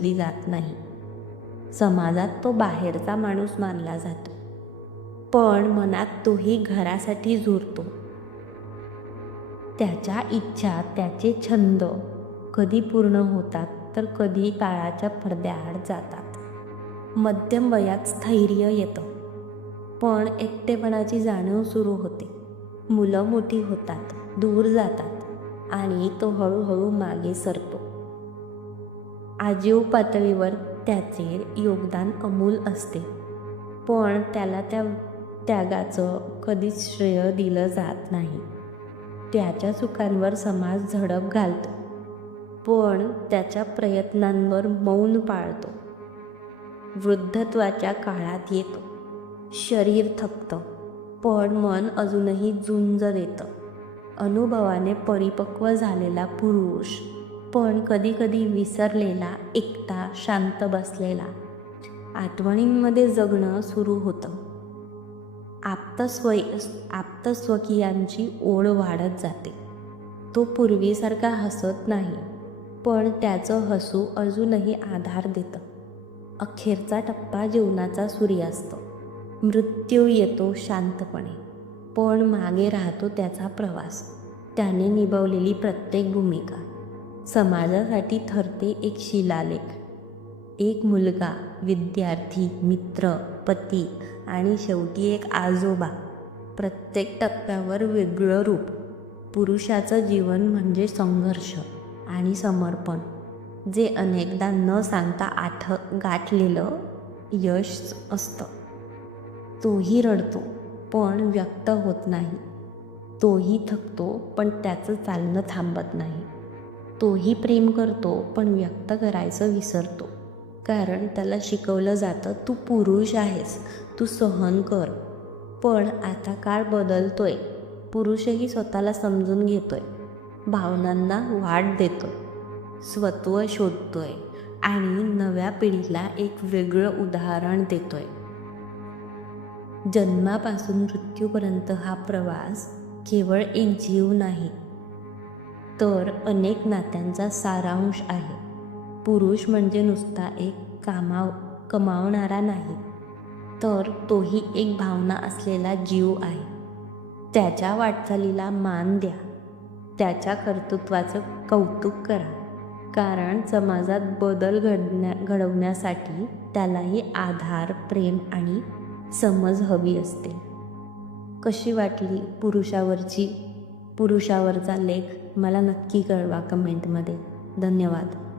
घेतली जात नाही. समाजात तो बाहेरचा माणूस मानला जातो. पण मनात तोही घरासाठी झुरतो. त्याच्या इच्छा त्याचे छंद कधी पूर्ण होतात तर कधी काळाच्या पडद्याआड जातात. मध्यम वयात स्थैर्य येतं. पण एकटेपणाची जाणीव सुरू होते. मुलं मोठी होतात दूर जातात आणि तो हळूहळू मागे सरतो. आजीव पातळीवर त्याचे योगदान अमूल असते. पण त्याला त्या त्यागाचं कधीच श्रेय दिलं जात नाही. त्याच्या चुकांवर समाज झडप घालतो. पण त्याच्या प्रयत्नांवर मौन पाळतो. वृद्धत्वाच्या काळात येतो. शरीर थकतं. पण मन अजूनही झुंज देतं. अनुभवाने परिपक्व झालेला पुरुष पण कधीकधी विसरलेला एकटा शांत बसलेला. आठवणींमध्ये जगणं सुरू होतं. आप्तस्वय आप्तस्वकीयांची ओढ वाढत जाते. तो पूर्वीसारखा हसत नाही पण त्याचं हसू अजूनही आधार देतं. अखेरचा टप्पा जीवनाचा सूर्यास्त. मृत्यू येतो शांतपणे पण मागे राहतो त्याचा प्रवास. त्याने निभवलेली प्रत्येक भूमिका. समाजासाठी ठरते एक शिलालेख. एक मुलगा विद्यार्थी मित्र पती आणि शेवटी एक आजोबा. प्रत्येक टप्प्यावर वेगळं रूप. पुरुषाचं जीवन म्हणजे संघर्ष आणि समर्पण. जे अनेकदा न सांगता आठ गाठलेलं यश असतं. तोही रडतो पण व्यक्त होत नाही. तोही थकतो पण त्याचं चालणं थांबत नाही. तोही प्रेम करतो पण व्यक्त करायचं विसरतो. कारण त्याला शिकवलं जातं तू पुरुष आहेस तू सहन कर. पण आता काळ बदलतोय. पुरुषही स्वतःला समजून घेतोय. भावनांना वाढ देतोय. स्वत्व शोधतोय. आणि नव्या पिढीला एक वेगळं उदाहरण देतोय. जन्मापासून मृत्यूपर्यंत हा प्रवास केवळ एक जीव नाही तर अनेक नात्यांचा सारांश आहे. पुरुष म्हणजे नुसता एक कामाव कमावणारा नाही तर तोही एक भावना असलेला जीव आहे. त्याच्या वाटचालीला मान द्या. त्याच्या कर्तृत्वाचं कौतुक करा. कारण समाजात बदल घडण्या घडवण्यासाठी त्यालाही आधार प्रेम आणि समज हवी असते. कशी वाटली पुरुषावरची? पुरुषावरचा लेख मला नक्की कळवा कमेंटमध्ये. धन्यवाद.